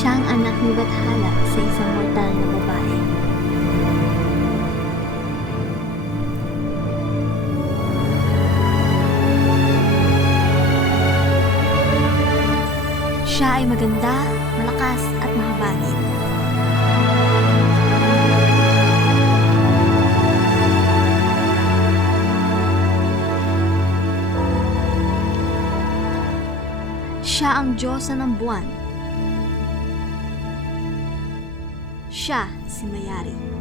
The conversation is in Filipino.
Siya ang anak ni Bathala sa isang mortal na babae. Siya ay maganda, malakas at mahabagin. Siya ang Diyosa ng buwan. Siya si Mayari.